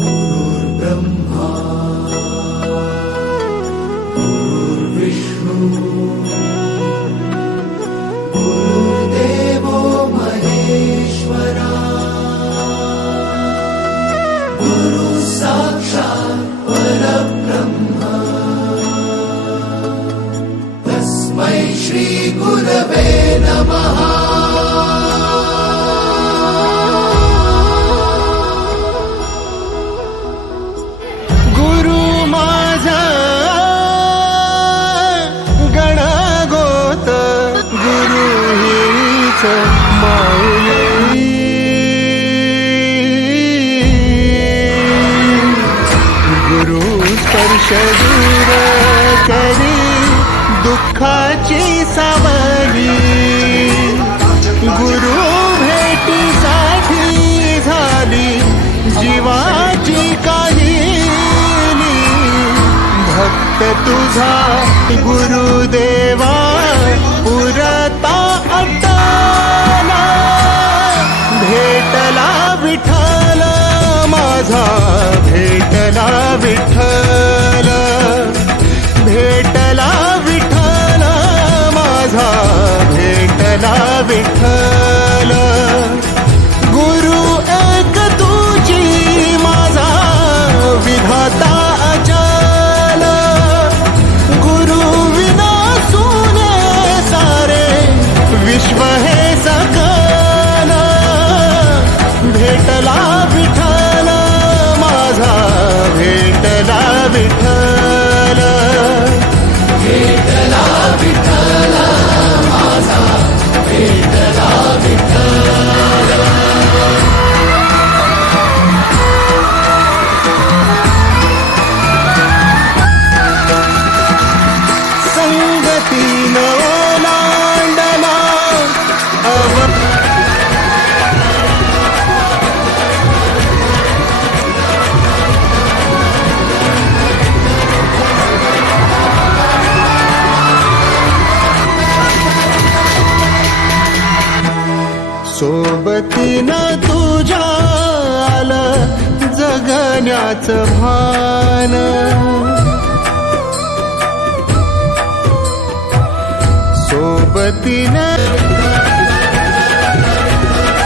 गुरुर्ब्रह्मा गुरुर्विष्णु गुरुर्देवो महेश्वरा गुरु साक्षात् परब्रह्म तस्मै श्री गुरवे नमः। गुरु स्पर्श दूर करी दुःखाची सावली, गुरु भेटीसाठी झाली जीवाची काहिली। भक्त तुझा गुरुदेवा पुरता अट्टाला, भेटला विठ्ठल माझा भेटला विठ्ठल, भेटला विठ्ठल माझा भेटला विठ्ठल। गुरु एक तुझी माझा विधाता अचल, गुरु विना सुने सारे विश्व हे सकल। भेटला विठ्ठल माझा भेटला विठ्ठल, भेटला विठ्ठल माझा भेटला विठ्ठल। संगतीनं ओलांडला सोबतीनं तुझ्या आलं जगण्याचं भान, सोबतीनं